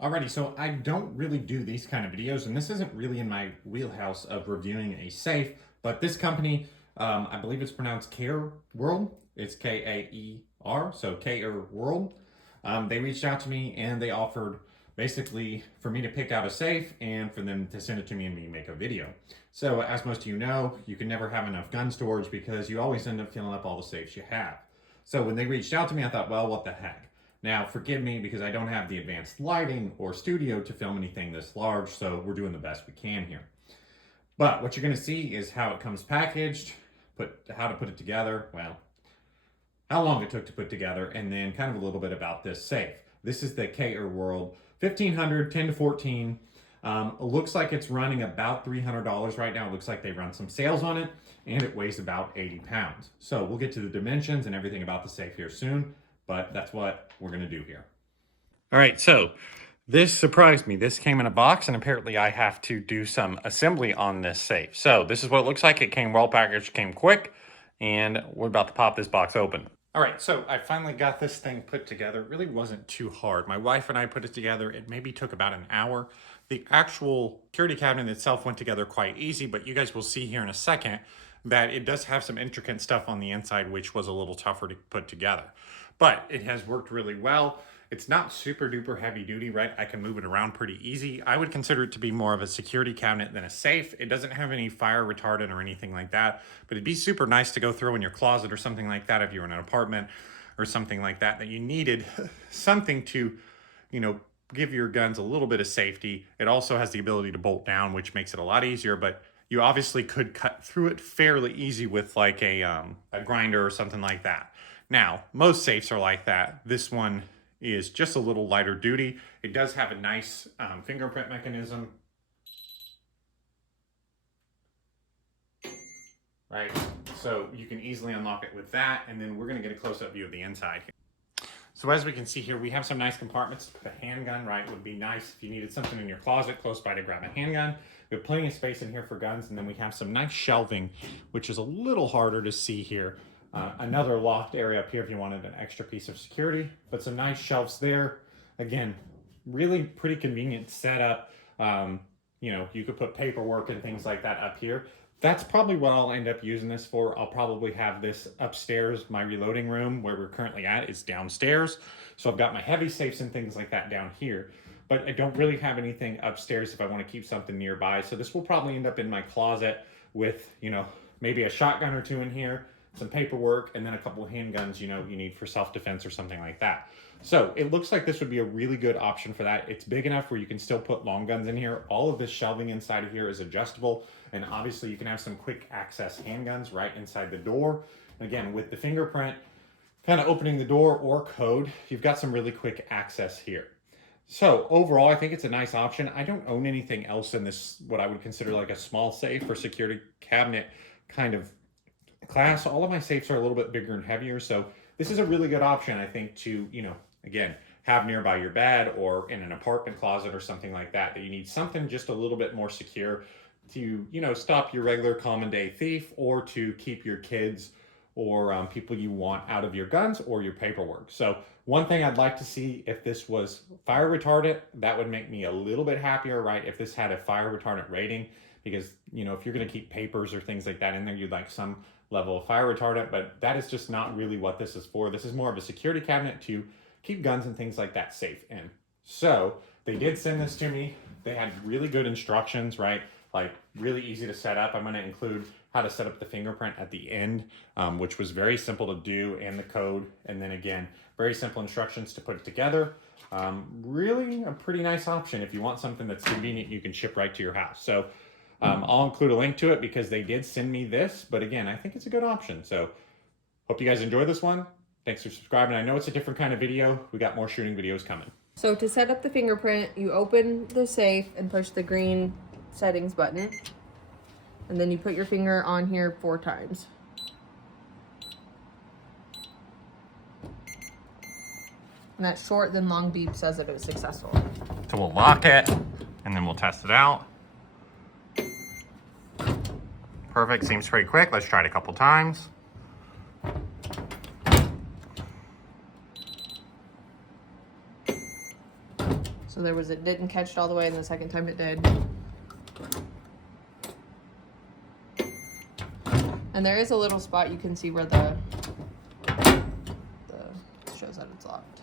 Alrighty, so I don't really do these kind of videos, and this isn't really in my wheelhouse of reviewing a safe, but this company, I believe it's pronounced KAER World. It's K-A-E-R, so KAER World. They reached out to me and they offered basically for me to pick out a safe and for them to send it to me and me make a video. So as most of you know, you can never have enough gun storage because you always end up filling up all the safes you have. So when they reached out to me, I thought, well, what the heck? Now, forgive me because I don't have the advanced lighting or studio to film anything this large, so we're doing the best we can here. But what you're going to see is how it comes packaged, how to put it together, well, how long it took to put together, and then kind of a little bit about this safe. This is the KAER World 1500 10 to 14. It looks like it's running about $300 right now. It looks like they run some sales on it, and it weighs about 80 pounds. So we'll get to the dimensions and everything about the safe here soon, but that's what we're going to do here. All right, so this surprised me. This came in a box, and apparently I have to do some assembly on this safe. So this is what it looks like. It came well packaged, came quick, and we're about to pop this box open. All right, so I finally got this thing put together. It really wasn't too hard. My wife and I put it together. It maybe took about an hour. The actual security cabinet itself went together quite easy, but you guys will see here in a second that it does have some intricate stuff on the inside, which was a little tougher to put together. But it has worked really well. It's not super duper heavy duty, right? I can move it around pretty easy. I would consider it to be more of a security cabinet than a safe. It doesn't have any fire retardant or anything like that, but it'd be super nice to go throw in your closet or something like that if you're in an apartment or something like that, that you needed something to, you know, give your guns a little bit of safety. It also has the ability to bolt down, which makes it a lot easier, but you obviously could cut through it fairly easy with like a grinder or something like that. Now, most safes are like that. This one is just a little lighter duty. It does have a nice fingerprint mechanism. Right, so you can easily unlock it with that, and then we're gonna get a close-up view of the inside here. So as we can see here, we have some nice compartments to put a handgun, right? It would be nice if you needed something in your closet close by to grab a handgun. We have plenty of space in here for guns, and then we have some nice shelving, which is a little harder to see here. Another locked area up here if you wanted an extra piece of security, but some nice shelves there. Again, really pretty convenient setup. You know, you could put paperwork and things like that up here. That's probably what I'll end up using this for. I'll probably have this upstairs. My reloading room where we're currently at is downstairs. So I've got my heavy safes and things like that down here, but I don't really have anything upstairs if I want to keep something nearby. So this will probably end up in my closet with, you know, maybe a shotgun or two in here, some paperwork, and then a couple of handguns, you know, you need for self-defense or something like that. So it looks like this would be a really good option for that. It's big enough where you can still put long guns in here. All of this shelving inside of here is adjustable. And obviously you can have some quick access handguns right inside the door. And again, with the fingerprint kind of opening the door or code, you've got some really quick access here. So overall, I think it's a nice option. I don't own anything else in this, what I would consider like a small safe or security cabinet kind of class. All of my safes are a little bit bigger and heavier. So this is a really good option, I think, to, you know, again, have nearby your bed or in an apartment closet or something like that, that you need something just a little bit more secure to, you know, stop your regular common day thief or to keep your kids or people you want out of your guns or your paperwork. So one thing I'd like to see, if this was fire retardant, that would make me a little bit happier, right? If this had a fire retardant rating, because, you know, if you're going to keep papers or things like that in there, you'd like some level of fire retardant, but that is just not really what this is for. This is more of a security cabinet to keep guns and things like that safe in. So they did send this to me. They had really good instructions, right? Like really easy to set up. I'm going to include how to set up the fingerprint at the end, which was very simple to do, and the code. And then again, very simple instructions to put it together. Really a pretty nice option. If you want something that's convenient, you can ship right to your house. So I'll include a link to it because they did send me this, but again, I think it's a good option. So hope you guys enjoy this one. Thanks for subscribing. I know it's a different kind of video. We got more shooting videos coming. So to set up the fingerprint, you open the safe and push the green settings button. And then you put your finger on here 4 times. And that short then long beep says that it was successful. So we'll lock it and then we'll test it out. Perfect, seems pretty quick. Let's try it a couple times. So it didn't catch it all the way, and the second time it did. And there is a little spot you can see where the shows that it's locked.